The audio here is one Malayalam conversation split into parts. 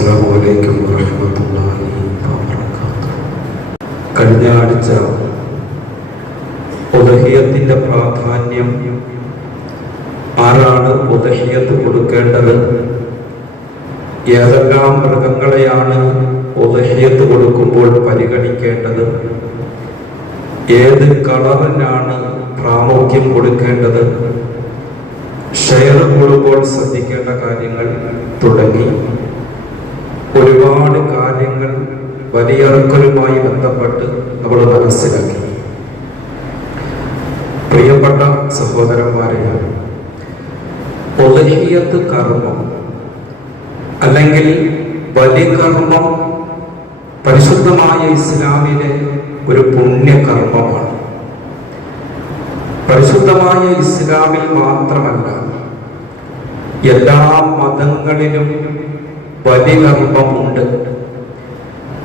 അസ്സലാമു അലൈക്കും വറഹ്മത്തുള്ളാഹി വബറകാതുഹു. കഴിഞ്ഞ ആഴ്ച ഉദ്ഹിയ്യത്തിന്റെ പ്രാധാന്യം, ആരാണ് ഉദ്ഹിയ്യത്ത് കൊടുക്കേണ്ടത്, ഏതെല്ലാം മൃഗങ്ങളെയാണ് ഉദ്ഹിയ്യത്ത് കൊടുക്കുമ്പോൾ പരിഗണിക്കേണ്ടത്, ഏത് കളറിനാണ് പ്രാമുഖ്യം കൊടുക്കേണ്ടത്, ഷെയർ കൂടുമ്പോൾ ശ്രദ്ധിക്കേണ്ട കാര്യങ്ങൾ തുടങ്ങി ഒരുപാട് കാര്യങ്ങൾ ബലിയറുക്കലുമായി ബന്ധപ്പെട്ട് നമ്മൾ മനസ്സിലാക്കി. പ്രിയപ്പെട്ട സഹോദരന്മാരെ, ഉദ്ഹിയ്യത്ത് കർമ്മം അല്ലെങ്കിൽ ബലികർമ്മം പരിശുദ്ധമായ ഇസ്ലാമിലെ ഒരു പുണ്യകർമ്മമാണ്. പരിശുദ്ധമായ ഇസ്ലാമിൽ മാത്രമല്ല, എല്ലാ മതങ്ങളിലും ബലികർമ്മമുണ്ട്.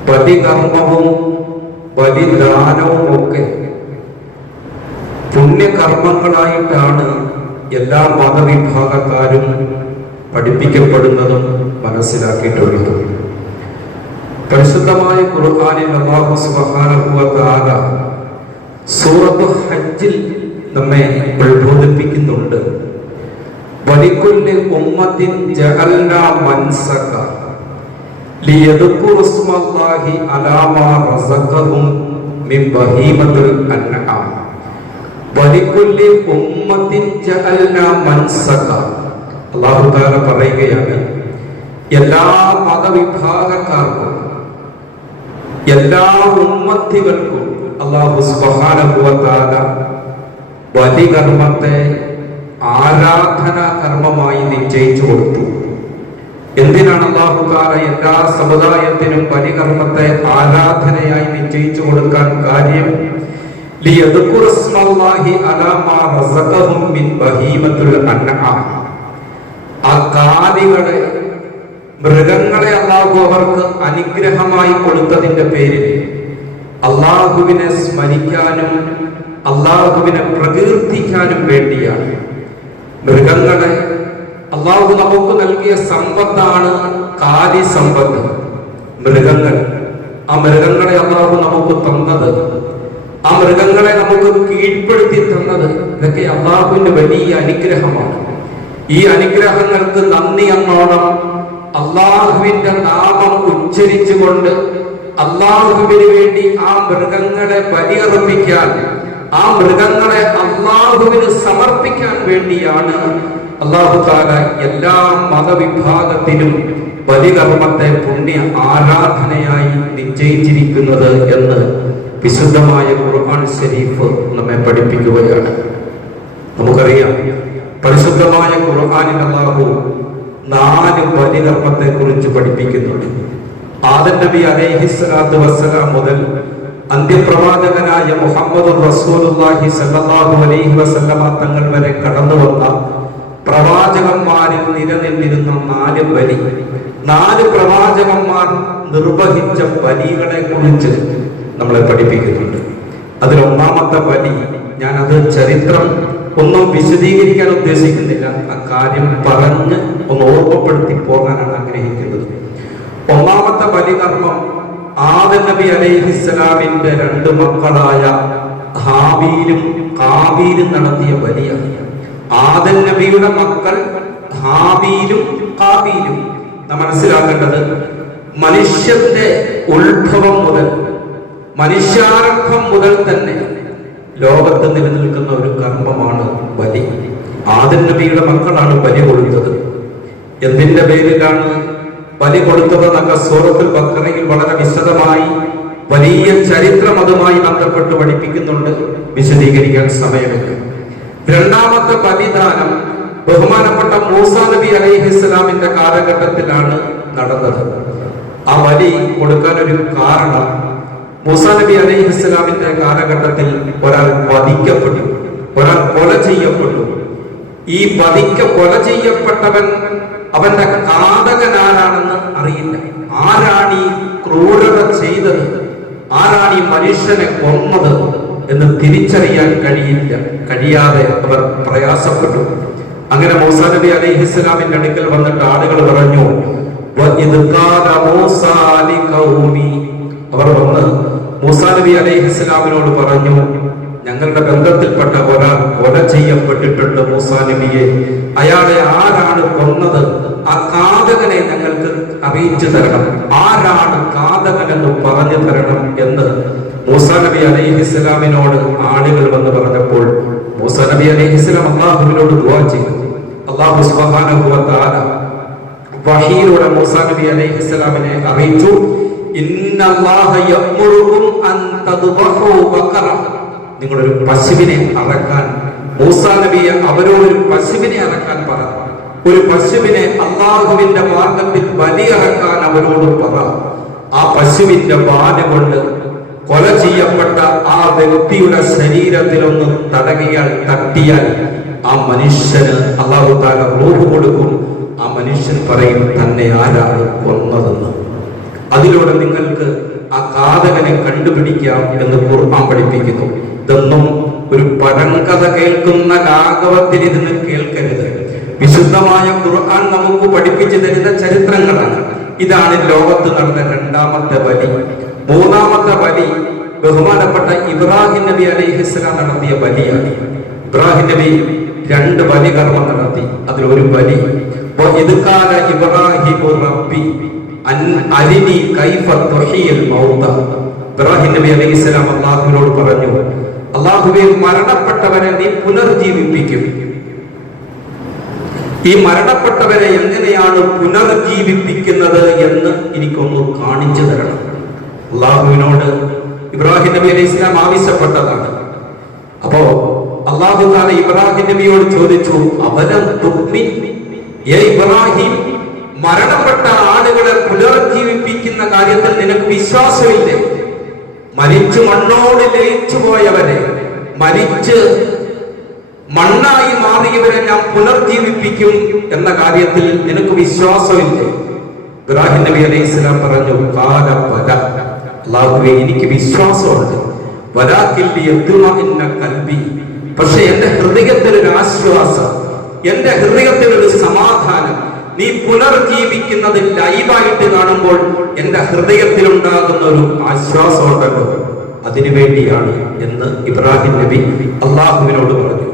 ബലികർമ്മവും ബലിദാനവും ഒക്കെ പുണ്യകർമ്മങ്ങളായിട്ടാണ് എല്ലാ മതവിഭാഗക്കാരും പഠിപ്പിക്കപ്പെടുന്നതും മനസ്സിലാക്കിയിട്ടുള്ളതും. പരിശുദ്ധമായ ഖുർആനിൽ അല്ലാഹു സുബ്ഹാനഹു വ തആല സൂറത്തുൽ ഹജ്ജിൽ നമ്മെ ഉത്ബോധിപ്പിക്കുന്നുണ്ട്. വലികുല്ലി ഉമ്മത്തിൻ ജഅൽനാ മൻസക ലിയദ്കുറു ഇസ്മല്ലാഹി അലാ മാ റസഖഹും മിൻ ബഹീമത്തുൽ അൻആം. വലികുല്ലി ഉമ്മത്തിൻ ജഅൽനാ മൻസക. അല്ലാഹു തആല പറയുകയാണ്, എല്ലാ മതവിഭാഗക്കാർക്കും, എല്ലാ ഉമ്മത്തികൾക്കും അല്ലാഹു സുബ്ഹാനഹു വ തആല ബലികർമ്മത്തെ ആരാധനാ കർമ്മമായി നിശ്ചയിച്ചു കൊടുത്തു. എന്തിനാണ് അല്ലാഹു തആല എല്ലാ സമുദായത്തിനും ബലികർമ്മത്തെ ആരാധനയായി നിശ്ചയിച്ചു കൊടുക്കാൻ കാര്യം? ലിയദ്കുറു ഇസ്മല്ലാഹി അലാ മാ റസഖഹും മിൻ ബഹീമത്തുൽ അൻആം. ആ കാലികളെ, മൃഗങ്ങളെ അല്ലാഹു അവർക്ക് അനുഗ്രഹമായി കൊടുത്തതിന്റെ പേരിൽ അല്ലാഹുവിനെ സ്മരിക്കാനും അല്ലാഹുവിനെ പ്രകീർത്തിക്കാനും വേണ്ടിയാണ്. മൃഗങ്ങളെ അല്ലാഹു നമുക്ക് നൽകിയ സമ്പത്താണ് കാലി സമ്പത്ത്. മൃഗങ്ങൾ, ആ മൃഗങ്ങളെ അല്ലാഹു നമുക്ക് തന്നത്, ആ മൃഗങ്ങളെ നമുക്ക് കീഴ്പ്പെടുത്തി തന്നത്, ഇതൊക്കെ അല്ലാഹുവിന്റെ വലിയ അനുഗ്രഹമാണ്. ഈ അനുഗ്രഹങ്ങൾക്ക് നന്ദി എന്നോണം അല്ലാഹുവിന്റെ നാമം ഉച്ചരിച്ചുകൊണ്ട് അല്ലാഹുവിന് വേണ്ടി ആ മൃഗങ്ങളെ ബലിയർപ്പിക്കാൻ, ആ മൃഗങ്ങളെ അല്ലാഹുവിന് സമർപ്പിക്കാൻ വേണ്ടിയാണ് അല്ലാഹു തആല എല്ലാ മതവിഭാഗത്തിനും ബലികർമ്മത്തെ പുണ്യ ആരാധനയായി നിശ്ചയിച്ചിരിക്കുന്നത് എന്ന് വിശുദ്ധമായ ഖുർആൻ ശരീഫ് നമ്മെ പഠിപ്പിക്കുകയാണ്. നമുക്കറിയാം, പരിശുദ്ധമായ ഖുർആനിൽ അല്ലാഹു 4 ബലികർമ്മത്തെ കുറിച്ച് പഠിപ്പിക്കുന്നുണ്ട്. ആദം നബി അലൈഹിസ്സലാത്തു വസ്സലാം മുതൽ അന്ത്യപ്രവാചകനായ മുഹമ്മദ് റസൂലുള്ളാഹി സ്വല്ലല്ലാഹു അലൈഹി വസല്ലമ തങ്ങൾ വരെ കടന്നു വന്ന പ്രവാചകന്മാരിൽ നിലനിന്നിരുന്ന 4 ബലി, 4 പ്രവാചകന്മാർ നിർവഹിച്ച ബലികളെ കുറിച്ച് നമ്മളെ പഠിപ്പിക്കുന്നുണ്ട്. അതിൽ ഒന്നാമത്തെ ബലി, ഞാനത് ചരിത്രം ഒന്നും വിശദീകരിക്കാൻ ഉദ്ദേശിക്കുന്നില്ല, ആ കാര്യം പറഞ്ഞ് ഒന്ന് ഓർമ്മപ്പെടുത്തി പോകാനാണ് ആഗ്രഹിക്കുന്നത്. ഒന്നാമത്തെ ബലികർമ്മം ആദം നബി അലൈഹിസ്സലാമിന്റെ 2 മക്കളായ ഹാബീലും കാബീലും നടത്തിയ ബലിയാണ്. ആദം നബിയുടെ മക്കൾ ഹാബീലും കാബീലും. നാം മനസ്സിലാക്കേണ്ടത്, മനുഷ്യന്റെ ഉത്ഭവം മുതൽ, മനുഷ്യാരംഭം മുതൽ തന്നെ ലോകത്ത് നിലനിൽക്കുന്ന ഒരു കർമ്മമാണ് ബലി. ആദം നബിയുടെ മക്കളാണ് ബലി കൊടുത്തത്. എന്തിന്റെ പേരിലാണ് ബലി കൊടുത്തതെന്നൊക്കെ സൂറത്തുൽ ബഖറയിൽ വളരെ വിശദമായി വലിയ ചരിത്രം അതുമായി ബന്ധപ്പെട്ട് പഠിപ്പിക്കുന്നുണ്ട്. വിശദീകരിക്കാൻ സമയമില്ല. രണ്ടാമത്തെ ബലിദാനം ബഹുമാനപ്പെട്ട മൂസാ നബി അലൈഹിസ്സലാമിന്റെ കാലഘട്ടത്തിലാണ് നടന്നത്. ആ ബലി കൊടുക്കാൻ ഒരു കാരണം, മൂസാ നബി അലൈഹിസ്സലാമിന്റെ കാലഘട്ടത്തിൽ ഒരാൾ വധിക്കപ്പെട്ടു, ഒരാൾ കൊല ചെയ്യപ്പെട്ടു. ഈ കൊല ചെയ്യപ്പെട്ടവൻ, അവന്റെ ഘാതകനാരാണെന്ന് അറിയില്ല. ആരാണ് ഈ ക്രൂരത ചെയ്തത്, ആരാണ് ഈ മനുഷ്യനെ കൊന്നത് എന്ന് തിരിച്ചറിയാൻ കഴിയാതെ അവർ പ്രയാസപ്പെട്ടു. അങ്ങനെ മൂസാ നബി അലൈഹിസ്സലാമിന്റെ അടുക്കൽ വന്നിട്ട് ആളുകൾ പറഞ്ഞു, അവർ വന്ന് മൂസാ നബി അലൈഹിസ്സലാമിനോട് പറഞ്ഞു, ഞങ്ങളുടെ ബന്ധത്തിൽപ്പെട്ട ഒരാൾ കൊല ചെയ്യപ്പെട്ടിട്ടുണ്ട് മൂസാ നബിയെ. അയാളെ ആരാണ് കൊന്നത്? ആ കാതകനെ ഞങ്ങൾക്ക് അറിയിച്ചു തരണം. ആരാണ് കാതകനെന്ന് പറഞ്ഞു തരണം എന്ന് മൂസാ നബി അലൈഹിസ്സലാമിനോട് ആളുകൾ വന്ന് പറഞ്ഞപ്പോൾ മൂസാ നബി അലൈഹിസ്സലാം അല്ലാഹുവിനോട് ദുആ ചെയ്തു. അല്ലാഹു സുബ്ഹാനഹു വ തആല വഹീയിലൂടെ മൂസാ നബി അലൈഹിസ്സലാമിനെ അറിയിച്ചു, ഇന്നല്ലാഹ യഅ്മുറുകും അൻ തദ്ബഹു ബഖറ. നിങ്ങളൊരു പശുവിനെ അറക്കാൻ, മൂസാ നബിയെ അവരോടൊരു പശുവിനെ അറക്കാൻ പറ. ഒരു പശുവിനെ അല്ലാഹുവിന്റെ മാർഗത്തിൽ ബലിയറക്കാൻ അവരോട് പറ. ആ പശുവിന്റെ വാല് കൊണ്ട് കൊല ചെയ്യപ്പെട്ട ആ വ്യക്തിയുടെ ശരീരത്തിലൊന്ന് തടകിയാൽ, തട്ടിയാൽ ആ മനുഷ്യന് അല്ലാഹു തആല റൂഹ് കൊടുക്കും. ആ മനുഷ്യൻ പറയും തന്നെ ആരാണ് കൊന്നതെന്ന്. അതിലൂടെ നിങ്ങൾക്ക് ആ കാതകനെ കണ്ടുപിടിക്കാം എന്ന് ഖുർആൻ പഠിപ്പിക്കുന്നു. ഇതൊന്നും ഒരു പഴങ്കഥ കേൾക്കുന്ന ലാഘവത്തിലിരുന്ന് കേൾക്കരുത്. വിശുദ്ധമായ ഖുർആൻ നമുക്ക് പഠിപ്പിച്ചു തരുന്ന ചരിത്രങ്ങളാണ്. ഇതാണ് ലോകത്ത് നടന്ന രണ്ടാമത്തെ ബലി. മൂന്നാമത്തെ ബലി ബഹുമാനപ്പെട്ട ഇബ്രാഹിം നബി അലൈഹിസ്സലാം നടത്തിയ ബലിയാണ്. ഇബ്രാഹിം നബി 2 ബലികർമ്മം നടത്തി. അതിലൊരു ബലി ഇബ്രാഹിം നബി അലൈഹിസ്സലാം അല്ലാഹുവിനോട് പറഞ്ഞു, അല്ലാഹുവേ, മരണപ്പെട്ടവരെ നീ പുനർജീവിപ്പിക്കും. ഈ മരണപ്പെട്ടവരെ എങ്ങനെയാണ് പുനർജീവിപ്പിക്കുന്നത് എന്ന് എനിക്കൊന്ന് കാണിച്ചു തരണം. അല്ലാഹുവിനോട് ഇബ്രാഹിം നബി അലൈഹിസ്സലാം ആവശ്യപ്പെട്ടതാണ്. അപ്പോ അല്ലാഹു തആല ഇബ്രാഹിം നബിയോട് ചോദിച്ചു, അവലം തുഅ്മിൻ, യേ ഇബ്രാഹിം, മരണപ്പെട്ട ആളുകളെ പുനർജീവിപ്പിക്കുന്ന കാര്യത്തിൽ നിനക്ക് വിശ്വാസമില്ലേ? മരിച്ചു മണ്ണോട് ലയിച്ചു പോയവരെ, മരിച്ച് മണ്ണായി മാറിയവരെ ഞാൻ പുനർജീവിപ്പിക്കും എന്ന കാര്യത്തിൽ നിനക്ക് വിശ്വാസമില്ലേ? ഇബ്രാഹിം നബി അലൈഹിസ്സലാം പറഞ്ഞു, ഖാല ബല, അല്ലാഹുവേ, എനിക്ക് വിശ്വാസമുണ്ട്. വലാകിൻ ലിയത്മഇന്ന ഖൽബി, പക്ഷെ എന്റെ ഹൃദയത്തിൽ ഒരു ആശ്വാസം, എന്റെ ഹൃദയത്തിൽ ഒരു സമാധാനം നീ പുനർജീവിക്കുന്നത് ലൈവായിട്ട് കാണുമ്പോൾ എന്റെ ഹൃദയത്തിൽ ഉണ്ടാകുന്ന ഒരു ആശ്വാസം ഉണ്ടല്ലോ, അതിനു വേണ്ടിയാണ് എന്ന് ഇബ്രാഹിം നബി അള്ളാഹുവിനോട് പറഞ്ഞു.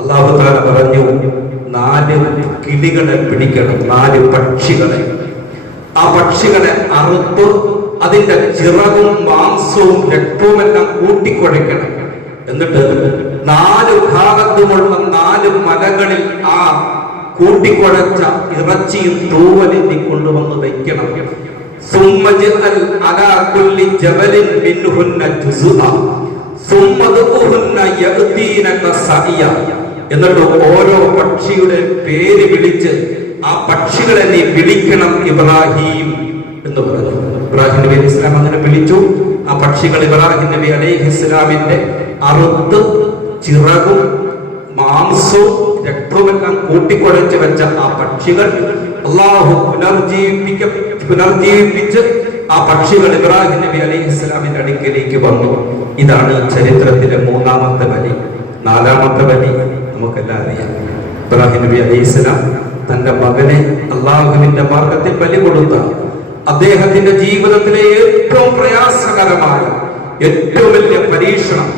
അല്ലാഹു തആല പറഞ്ഞു, 4 കിളികളെ പിടിക്കണം, 4 പക്ഷികളെ. ആ പക്ഷികളെ അറുത്ത് അതിന്റെ ചിറകും മാംസവും രക്തവും എല്ലാം കൂട്ടിക്കുഴയ്ക്കണം. എന്നിട്ട് 4 ഭാഗത്തുമുള്ള 4 മലകളിൽ ആ കൂട്ടിക്കുഴച്ച ഇറച്ചിയും തൂവലും നീ കൊണ്ടുവന്ന് വയ്ക്കണം. എന്നിട്ട് ഓരോ പക്ഷിയുടെ പേര് വിളിച്ച് ആ പക്ഷികളെ നീ വിളിക്കണം ഇബ്രാഹിം എന്ന് പറഞ്ഞു. ഇബ്രാഹിം നബി അലൈഹി സ്വലാം അങ്ങനെ വിളിച്ചു. ആ പക്ഷികൾ ഇബ്രാഹിം നബി അലൈഹിസ്സലാമിന്റെ അറുത്ത് ചിറകും മാംസവും രക്തവുമെല്ലാം കൂട്ടിക്കുഴച്ച് വെച്ച ആ പക്ഷികൾ അല്ലാഹു പുനർജീവിപ്പിച്ച് ആ പക്ഷികൾ ഇബ്രാഹിം നബി അലൈഹിസ്സലാമിന്റെ അടുക്കലേക്ക് വന്നു. ഇതാണ് ചരിത്രത്തിലെ 3ാമത്തെ ബലി. 4ാമത്തെ ബലി നമുക്കെല്ലാം അറിയാം. ഇബ്രാഹിം നബി അലൈഹിസ്സലാം തന്റെ മകനെ അല്ലാഹുവിന്റെ മാർഗത്തിൽ ബലി കൊടുത്ത അദ്ദേഹത്തിന്റെ ജീവിതത്തിലെ ഏറ്റവും പ്രയാസകരമായ, ഏറ്റവും വലിയ പരീക്ഷണം,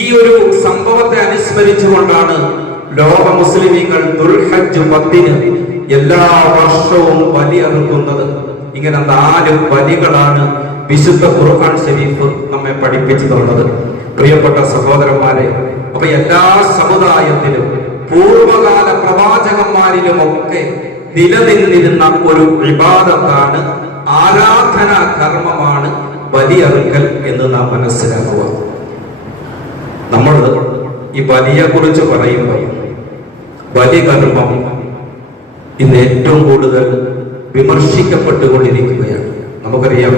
ഈ ഒരു സംഭവത്തെ അനുസ്മരിച്ചുകൊണ്ടാണ് ലോക മുസ്ലിമീങ്ങൾ ദുൽഹജ്ജ് 10-ന് എല്ലാ വർഷവും ബലി അറുക്കുന്നത്. ഇങ്ങനെ 4 ബലികളാണ് വിശുദ്ധ ഖുർആൻ ശരീഫ് നമ്മെ പഠിപ്പിച്ചു തന്നത്. പ്രിയപ്പെട്ട സഹോദരന്മാരെ, അപ്പൊ എല്ലാ സമുദായത്തിലും പൂർവകാല പ്രവാചകന്മാരിലും ഒക്കെ നിലനിന്നിരുന്ന ഒരു ഇബാദത്താണ്, ആരാധനാ കർമ്മമാണ് ബലിയറുക്കൽ എന്ന് നാം മനസ്സിലാക്കുക. നമ്മൾ ഈ ബലിയെ കുറിച്ച് പറയുമ്പോൾ ബലികർമ്മം ഇന്ന് ഏറ്റവും കൂടുതൽ വിമർശിക്കപ്പെട്ടുകൊണ്ടിരിക്കുകയാണ്. നമുക്കറിയാം,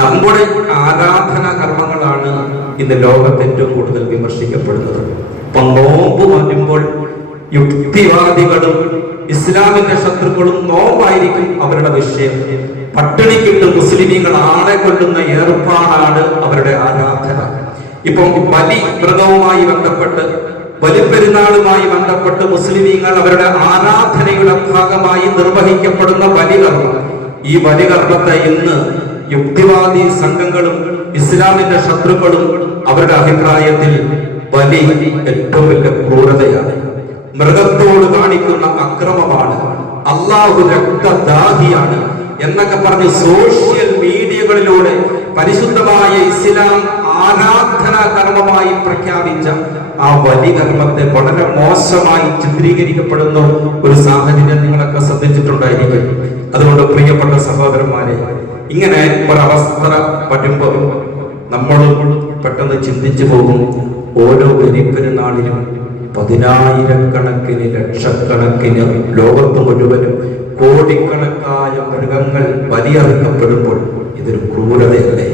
നമ്മുടെ ആരാധനാ കർമ്മങ്ങളാണ് ഇന്ന് ലോകത്ത് ഏറ്റവും കൂടുതൽ വിമർശിക്കപ്പെടുന്നത്. ഇപ്പൊ നോമ്പ് വരുമ്പോൾ യുക്തിവാദികളും ഇസ്ലാമിന്റെ ശത്രുക്കളും നോമ്പായിരിക്കും അവരുടെ വിഷയം. പട്ടിണിക്കിട്ട് മുസ്ലിമീങ്ങൾ ആളെ കൊല്ലുന്ന ഏർപ്പാടാണ് അവരുടെ ആരാധന. ഇപ്പം ബലി വ്രതവുമായി ബന്ധപ്പെട്ട്, ബലിപ്പെരുന്നാളുമായി ബന്ധപ്പെട്ട് മുസ്ലിമീങ്ങൾ അവരുടെ ആരാധനയുടെ ഭാഗമായി നിർവഹിക്കപ്പെടുന്ന ബലികർമ്മം, ഈ ബലികർമ്മത്തെ ഇന്ന് യുക്തിവാദി സംഘങ്ങളും ഇസ്ലാമിന്റെ ശത്രുക്കളും അവരുടെ അഭിപ്രായത്തിൽ ബലി ഏറ്റവും വലിയ ക്രൂരതയാണ്, മൃഗത്തോട് കാണിക്കുന്ന അക്രമമാണ്, അള്ളാഹു രക്തദാഹിയാണ് എന്നൊക്കെ പറഞ്ഞ് സോഷ്യൽ മീഡിയകളിലൂടെ പരിശുദ്ധമായ ഇസ്ലാം ആരാധനാ കർമ്മമായി പ്രഖ്യാപിച്ച ആ ബലി കർമ്മത്തെ വളരെ മോശമായി ചിത്രീകരിക്കപ്പെടുന്ന ഒരു സാഹചര്യം നിങ്ങളൊക്കെ ശ്രദ്ധിച്ചിട്ടുണ്ടായിരിക്കും. അതുകൊണ്ട് പ്രിയപ്പെട്ട സഹോദരന്മാരെ, ഇങ്ങനെ ഒരവസ്ഥ വരുമ്പോൾ നമ്മൾ പെട്ടെന്ന് ചിന്തിച്ചു പോകും, ഓരോ ബലിപ്പെരുന്നാളിലും പതിനായിരക്കണക്കിന് ലക്ഷക്കണക്കിന് ലോകത്ത് മുഴുവനും കോടിക്കണക്കായ മൃഗങ്ങൾ ബലിയറുക്കപ്പെടുമ്പോൾ ഇതൊരു ക്രൂരതയല്ലേ?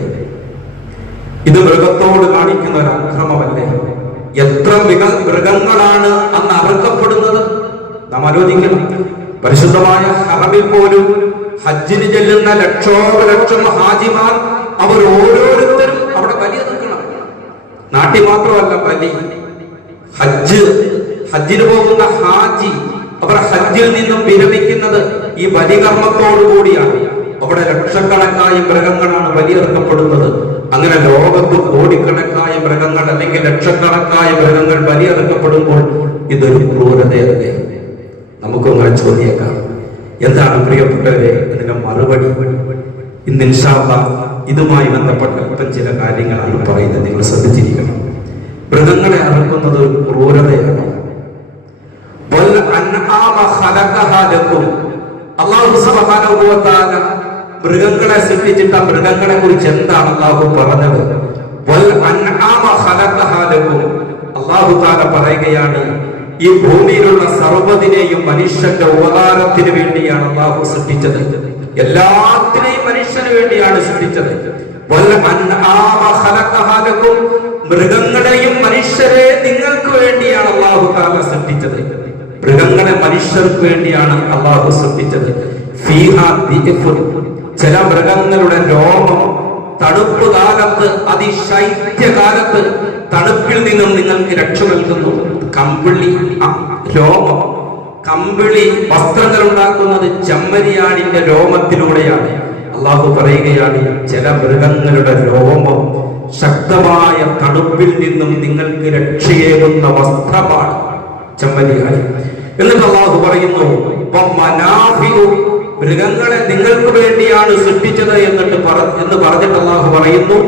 ഇത് മൃഗത്തോട് കാണിക്കുന്ന ഒരു അക്രമമല്ലേ? എത്ര മൃഗങ്ങളാണ് അന്ന് അറുക്കപ്പെടുന്നത് നാം ആലോചിക്കണം. പരിശുദ്ധമായ ഹറമിൽ പോലും ഹജ്ജിന് ചെല്ലുന്ന ലക്ഷോപലക്ഷം ഹാജിമാർ അവർ ഓരോരുത്തരും അവിടെ ബലി അറുക്കണം. നാട്ടിൽ മാത്രമല്ല ബലി, ഹജ്ജിന് പോകുന്ന ഹാജി അവർ ഹജ്ജിൽ നിന്നും വിരമിക്കുന്നത് ഈ ബലികർമ്മത്തോടു കൂടിയാണ്. അവിടെ ലക്ഷക്കണക്കായ മൃഗങ്ങളാണ് ബലിയറുക്കപ്പെടുന്നത്. അങ്ങനെ ലോകത്ത് കോടിക്കണക്കായ മൃഗങ്ങൾ അല്ലെങ്കിൽ ലക്ഷക്കണക്കായ മൃഗങ്ങൾ ബലിയറുക്കപ്പെടുമ്പോൾ ഇതൊരു ക്രൂരതയല്ലേ? നമുക്കൊങ്ങനെ ചോദിയേക്കാം. എന്താണ് പ്രിയപ്പെട്ടവരെ ഇതിന്റെ മറുപടി? ഇന്ന് ഇൻഷാ അല്ലാഹ് ഇതുമായി ബന്ധപ്പെട്ട ഇപ്പം ചില കാര്യങ്ങളാണ് പറയുന്നത്, നിങ്ങൾ ശ്രദ്ധിച്ചിരിക്കണം. മൃഗങ്ങളെ അറുക്കുന്നത് ക്രൂരതയാണ്. അല്ലാഹു സുബ്ഹാനഹു വ തആല മൃഗങ്ങളെ സൃഷ്ടിച്ചിട്ട് മൃഗങ്ങളെ കുറിച്ച് എന്താണ് അല്ലാഹു പറഞ്ഞത്? അല്ലാഹു തആല പറയുകയാണ്, ഈ ഭൂമിയിലുള്ള സർവ്വതിനെയും മനുഷ്യന്റെ ഉപകാരത്തിന് വേണ്ടിയാണ് അല്ലാഹു സൃഷ്ടിച്ചത്. എല്ലാത്തിനെയും മനുഷ്യന് വേണ്ടിയാണ് സൃഷ്ടിച്ചത്. മൃഗങ്ങളെയും മനുഷ്യരെ നിങ്ങൾക്ക് വേണ്ടിയാണ് അല്ലാഹു തആല സൃഷ്ടിച്ചത്. മൃഗങ്ങളെ മനുഷ്യർക്ക് വേണ്ടിയാണ് അല്ലാഹു സൃഷ്ടിച്ചത്. ചില മൃഗങ്ങളുടെ രോമം തണുപ്പ് കാലത്ത്, അതിശൈത്യകാലത്ത് തണുപ്പിൽ നിന്നും നിങ്ങൾക്ക് രക്ഷ നൽകുന്നു. കമ്പിളി രോമം, കമ്പിളി വസ്ത്രങ്ങൾ ഉണ്ടാക്കുന്നത് ചെമ്മരിയാടിന്റെ രോമത്തിലൂടെയാണ്. അല്ലാഹു പറയുകയാണ്, ചില മൃഗങ്ങളുടെ രോമം ശക്തമായ തണുപ്പിൽ നിന്നും നിങ്ങൾക്ക് രക്ഷയേകുന്ന വസ്ത്രമാണ് ചെമ്മരിയാടി. എന്നിട്ട് അല്ലാഹു പറയുന്നു, മൃഗങ്ങളെ നിങ്ങൾക്ക് വേണ്ടിയാണ് സൃഷ്ടിച്ചത് എന്ന് പറഞ്ഞിട്ട് അല്ലാഹു പറയുന്നു,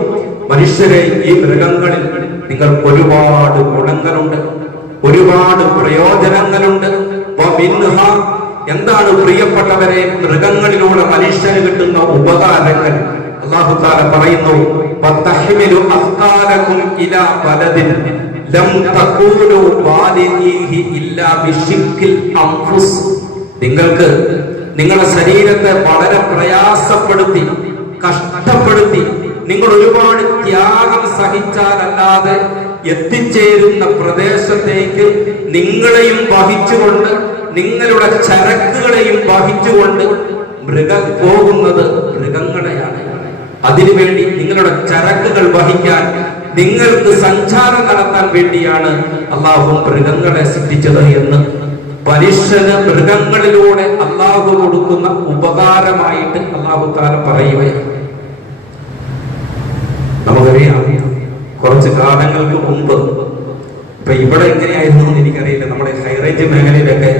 മനുഷ്യരെ ഈ മൃഗങ്ങളിൽ നിങ്ങൾക്ക് ഒരുപാട് ഗുണങ്ങളുണ്ട്, ഒരുപാട് പ്രയോജനങ്ങളുണ്ട്. എന്താണ് പ്രിയപ്പെട്ടവരെ മൃഗങ്ങളിലൂടെ മനുഷ്യന് കിട്ടുന്ന ഉപകാരങ്ങൾ? അല്ലാഹു തആല പറയുന്നു, വതഹ്മിലു അസ്കാലകും ഇലാ ബലദിൻ ലം തകൂനു ബാലിഗീഹി ഇല്ലാ ബിശിക്കിൽ അൻഫുസ്. നിങ്ങൾക്ക് നിങ്ങളുടെ ശരീരത്തെ വളരെ പ്രയാസപ്പെടുത്തി, കഷ്ടപ്പെടുത്തി, നിങ്ങൾ ഒരുപാട് ത്യാഗം സഹിച്ചാലല്ലാതെ എത്തിച്ചേരുന്ന പ്രദേശത്തേക്ക് നിങ്ങളെയും വഹിച്ചുകൊണ്ട്, നിങ്ങളുടെ ചരക്കുകളെയും വഹിച്ചുകൊണ്ട് പോകുന്നത് മൃഗങ്ങളെയാണ്. അതിനുവേണ്ടി നിങ്ങളുടെ ചരക്കുകൾ വഹിക്കാൻ, നിങ്ങൾക്ക് സഞ്ചാരം നടത്താൻ വേണ്ടിയാണ് അല്ലാഹു മൃഗങ്ങളെ സൃഷ്ടിച്ചത് എന്ന് മനുഷ്യന് മൃഗങ്ങളിലൂടെ അല്ലാഹു കൊടുക്കുന്ന ഉപകാരമായിട്ട് അല്ലാഹു തആല പറയുകയാണ്. നമുക്കറിയാം, കുറച്ച് കാലങ്ങൾക്ക് മുമ്പ്, ഇപ്പൊ ഇവിടെ എങ്ങനെയായിരുന്നു എന്ന് എനിക്കറിയില്ല, നമ്മുടെ ഹൈറേഞ്ച് മേഖലയിലൊക്കെ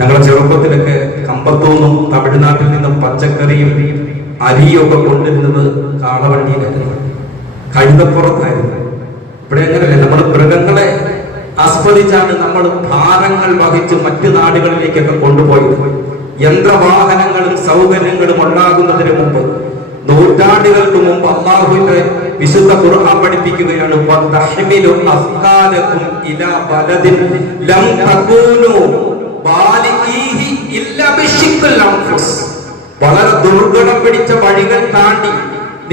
ഞങ്ങളുടെ ചെറുപ്പത്തിലൊക്കെ കമ്പത്തൂന്നും തമിഴ്നാട്ടിൽ നിന്നും പച്ചക്കറിയും അരിയും ഒക്കെ കൊണ്ടിരുന്നത് കാളവണ്ടിയിലായിരുന്നു, കഴുതപ്പുറത്തായിരുന്നു. ഇവിടെ എങ്ങനെയല്ലേ, നമ്മൾ മൃഗങ്ങളെ ആസ്വദിച്ചാണ് നമ്മൾ ഭാരങ്ങൾ വഹിച്ച് മറ്റു നാടുകളിലേക്കൊക്കെ കൊണ്ടുപോയത്. യന്ത്രവാഹനങ്ങളും സൗകര്യങ്ങളും ഉണ്ടാകുന്നതിന് മുമ്പ്, നൂറ്റാണ്ടുകൾക്ക് മുമ്പ് അല്ലാഹുവിന്റെ വിശുദ്ധ ഖുർആൻ പഠിപ്പിക്കുകയാണ്, വതഹ്മിലു അസ്കാലകും ഇലാ ബലദിൻ ലം തകൂനു ബാലിഗീഹി ഇല്ലാ ബിശിക്കിൽ അൻഫുസ്. വളരെ ദുർഘടം പിടിച്ച വഴികൾ താണ്ടി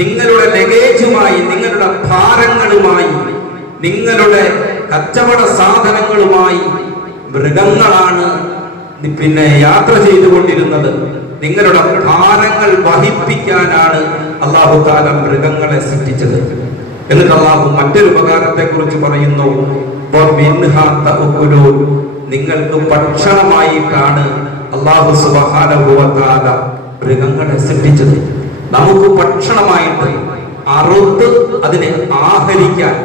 നിങ്ങളുടെ ലഗേജുമായി, നിങ്ങളുടെ ഭാരങ്ങളുമായി, നിങ്ങളുടെ കച്ചവട സാധനങ്ങളുമായി മൃഗങ്ങളാണ് യാത്ര ചെയ്തുകൊണ്ടിരുന്നത്. നിങ്ങളുടെ ഭാരങ്ങൾ വഹിപ്പിക്കാനാണ് അല്ലാഹു തആല മൃഗങ്ങളെ സൃഷ്ടിച്ചത്. എന്നിട്ട് അല്ലാഹു മറ്റൊരു ഉപകാരത്തെ കുറിച്ച് പറയുന്നു, നിങ്ങൾക്ക് ഭക്ഷണമായിട്ടാണ് അല്ലാഹു സുബ്ഹാനഹു വ തആല മൃഗങ്ങളെ സൃഷ്ടിച്ചത്. നമുക്ക് ഭക്ഷണമായിട്ട് അറുത്ത് അതിനെ ആഹരിക്കാൻ,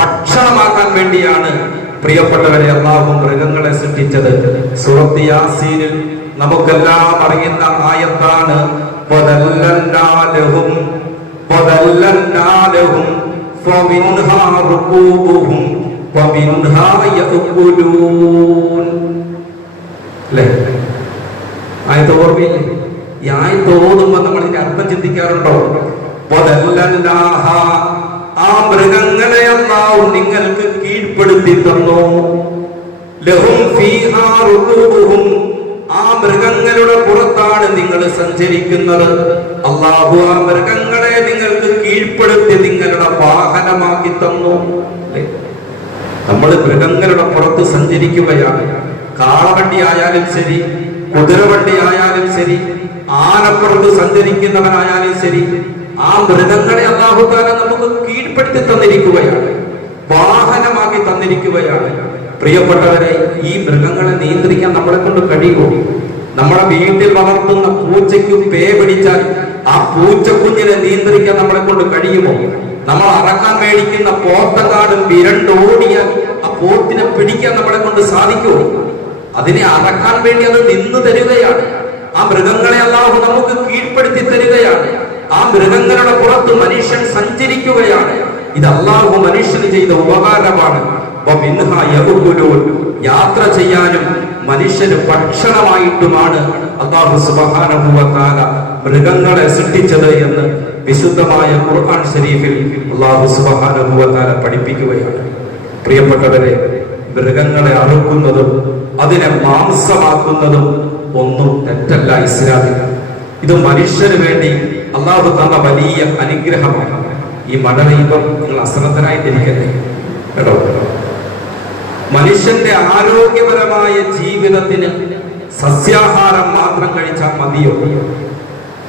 ഭക്ഷണമാക്കാൻ വേണ്ടിയാണ് പ്രിയപ്പെട്ടവരെ അല്ലാഹു മൃഗങ്ങളെ സൃഷ്ടിച്ചത്. സൂറത്ത് യാസീനിൽ നമുക്കെല്ലാം അറിയുന്ന ആയത്താണ് ഫമിൻഹാ റുകൂബുഹും വമിൻഹാ യഅകുലൂൻ. അല്ലേ? ആയത്ത് ഓർമ്മയില്ലേ? ഈ ആയത്ത് ഓതുമ്പോൾ നമ്മൾ ഇതിന്റെ അർത്ഥം ചിന്തിക്കാറുണ്ടോ? ആ മൃഗങ്ങളെ അല്ലാഹു നിങ്ങൾക്ക് കീഴ്പ്പെടുത്തി തന്നു. ലഹും ഫീഹാ റുകൂബുഹും, ആ മൃഗങ്ങളുടെ പുറത്താണ് നിങ്ങൾ സഞ്ചരിക്കുന്നത്. അല്ലാഹു ആ മൃഗങ്ങളെ നിങ്ങൾക്ക് കീഴ്പ്പെടുത്തി നിങ്ങളുടെ വാഹനമാക്കി തന്നു. നമ്മൾ മൃഗങ്ങളുടെ പുറത്ത് സഞ്ചരിക്കുകയാണ്. കാളവണ്ടി ആയാലും ശരി, കുതിരവണ്ടി ആയാലും ശരി, ആനപ്പുറത്ത് സഞ്ചരിക്കുന്നവനായാലും ശരി, ആ മൃഗങ്ങളെ അല്ലാഹു തആല നമുക്ക് കീഴ്പ്പെടുത്തി തന്നിരിക്കുകയാണ്, വാഹനമാക്കി തന്നിരിക്കുകയാണ്. പ്രിയപ്പെട്ടവരെ, ഈ മൃഗങ്ങളെ നിയന്ത്രിക്കാൻ നമ്മളെ കൊണ്ട് കഴിയുമോ? നമ്മുടെ വീട്ടിൽ വളർത്തുന്ന പൂച്ചയ്ക്ക് പേ പിടിച്ചാൽ ആ പൂച്ചക്കുഞ്ഞിനെ നിയന്ത്രിക്കാൻ നമ്മളെ കൊണ്ട് കഴിയുമോ? നമ്മൾ അറക്കാൻ മേടിക്കുന്ന പോത്തക്കാടും വിരണ്ടോടിയാൽ ആ പോത്തിനെ പിടിക്കാൻ നമ്മളെ കൊണ്ട് സാധിക്കുമോ? അതിനെ അറക്കാൻ വേണ്ടി അത് നിന്ന് തരികയാണ്. ആ മൃഗങ്ങളെ അല്ലാഹു നമുക്ക് കീഴ്പ്പെടുത്തി തരികയാണ്. ആ മൃഗങ്ങളുടെ പുറത്ത് മനുഷ്യൻ സഞ്ചരിക്കുകയാണ്. ഇത് അല്ലാഹു മനുഷ്യന് ചെയ്ത ഉപകാരമാണ്. യാത്ര ചെയ്യാനും മനുഷ്യന് ഭക്ഷണമായിട്ടുമാണ് അല്ലാഹു സുബ്ഹാനഹു വ തആല മൃഗങ്ങളെ സൃഷ്ടിച്ചത് എന്ന് വിശുദ്ധമായ ഖുർആൻ ശരീഫിൽ അല്ലാഹു സുബ്ഹാനഹു വ തആല പഠിപ്പിക്കുകയാണ്. പ്രിയപ്പെട്ടവരെ, മൃഗങ്ങളെ അറുക്കുന്നതും അതിനെ മാംസമാക്കുന്നതും ഒന്നും തെറ്റല്ല ഇസ്ലാമിൽ. ഇത് മനുഷ്യന് വേണ്ടി അല്ലാഹു തന്ന വലിയ അനുഗ്രഹമാണ്. ഈ മഴ പെയ്യുമ്പോൾ നിങ്ങൾ അശ്രദ്ധരായിട്ടിരിക്കല്ലേ കേട്ടോ. മനുഷ്യന്റെ ആരോഗ്യപരമായ ജീവിതത്തിന് സസ്യാഹാരം മാത്രം കഴിച്ചാൽ മതിയോ?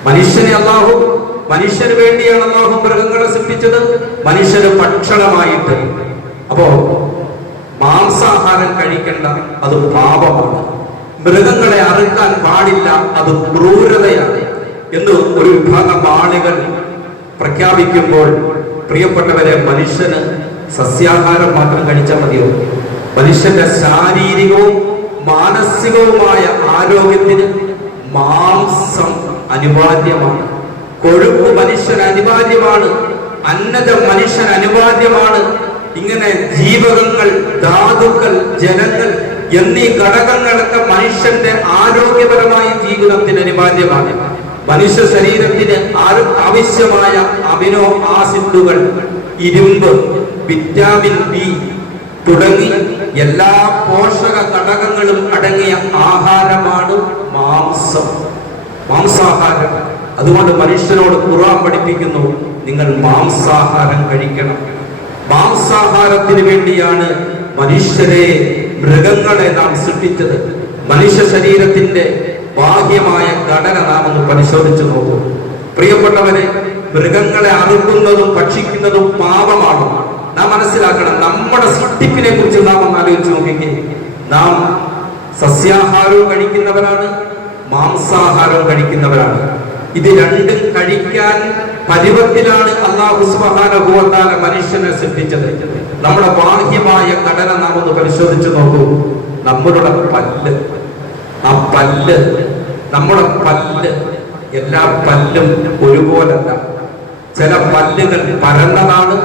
മനുഷ്യന് വേണ്ടിയാണ് അല്ലാഹു മൃഗങ്ങളെ സൃഷ്ടിച്ചത്, മനുഷ്യന് ഭക്ഷണമായിട്ട്. അപ്പോ മാംസാഹാരം കഴിക്കേണ്ട, അത് പാപമാണ്. മൃഗങ്ങളെ അറുക്കാൻ പാടില്ല, അത് ക്രൂരതയാണ് എന്ന് ഒരു വിഭാഗം ആളുകൾ പ്രഖ്യാപിക്കുമ്പോൾ, പ്രിയപ്പെട്ടവരെ, മനുഷ്യന് സസ്യാഹാരം മാത്രം കഴിച്ചാൽ മതിയോ? മനുഷ്യന്റെ ശാരീരികവും മാനസികവുമായ ആരോഗ്യത്തിന് മാംസം അനിവാര്യമാണ്. കൊഴുപ്പ് മനുഷ്യന് അനിവാര്യമാണ്. അന്നജം മനുഷ്യന് അനിവാര്യമാണ്. ഇങ്ങനെ ജീവകങ്ങൾ, ധാതുക്കൾ, ജലങ്ങൾ എന്നീ ഘടകങ്ങളൊക്കെ മനുഷ്യന്റെ ആരോഗ്യപരമായ ജീവിതത്തിന് അനിവാര്യമാണ്. മനുഷ്യ ശരീരത്തിന് ആവശ്യമായ അമിനോ ആസിഡുകൾ, ഇരുമ്പ്, വിറ്റാമിൻ ബി തുടങ്ങി എല്ലാ പോഷക ഘടകങ്ങളും അടങ്ങിയ ആഹാരമാണ് മാംസാഹാരം. അതുകൊണ്ട് മനുഷ്യനോട് ഖുർആൻ പഠിപ്പിക്കുന്നു, നിങ്ങൾ മാംസാഹാരം കഴിക്കണം. മാംസാഹാരത്തിന് വേണ്ടിയാണ് മനുഷ്യരെ, മൃഗങ്ങളെ നാം സൃഷ്ടിച്ചത്. മനുഷ്യ ശരീരത്തിന്റെ ബാഹ്യമായ ഘടന നാം ഒന്ന് പരിശോധിച്ചു നോക്കൂ. പ്രിയപ്പെട്ടവരെ, മൃഗങ്ങളെ അറുക്കുന്നതും ഭക്ഷിക്കുന്നതും പാപമാണ്. നാം മനസ്സിലാക്കണം. നമ്മുടെ സൃഷ്ടിപ്പിനെ കുറിച്ച് നാം ഒന്ന് ആലോചിച്ച് നോക്കിക്കേ. നാം സസ്യാഹാരവും കഴിക്കുന്നവരാണ്, മാംസാഹാരവും കഴിക്കുന്നവരാണ്. ഇത് രണ്ടും കഴിക്കാൻ പരുവത്തിലാണ് അല്ലാഹു സുബ്ഹാനഹു വ തആല മനുഷ്യനെ സൃഷ്ടിച്ചത്. നമ്മുടെ ബാഹ്യമായ ഘടന നാം ഒന്ന് പരിശോധിച്ച് നോക്കൂ. നമ്മുടെ പല്ല്, ആ പല്ല്, നമ്മുടെ പല്ല്, എല്ലാ പല്ലും ഒരുപോലല്ല. ചില പല്ലുകൾ പരന്നതാണ്,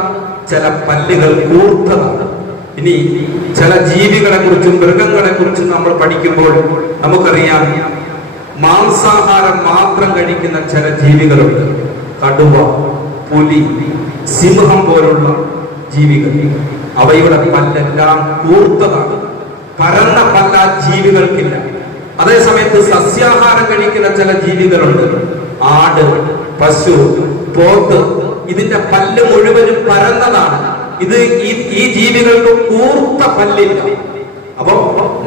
ചില പല്ലുകൾ കൂർത്തതാണ്. ഇനി ചില ജീവികളെ കുറിച്ചും മൃഗങ്ങളെ കുറിച്ചും നമ്മൾ പഠിക്കുമ്പോൾ നമുക്കറിയാം, മാംസാഹാരം മാത്രം കഴിക്കുന്ന ചില ജീവികളുണ്ട്. കടുവ, പുലി, സിംഹം പോലുള്ള ജീവികൾ. അവയുടെ പല്ലെല്ലാം കൂർത്തതാണ്, പരന്ന പല്ല ജീവികൾക്കില്ല. അതേസമയത്ത് സസ്യാഹാരം കഴിക്കുന്ന ചില ജീവികളുണ്ട്. ആട്, പശു, പോത്ത്, ഇതിന്റെ പല്ല് മുഴുവനും പരന്നതാണ്. ഈ ജീവികൾക്ക് കൂർത്ത പല്ലില്ല. അപ്പൊ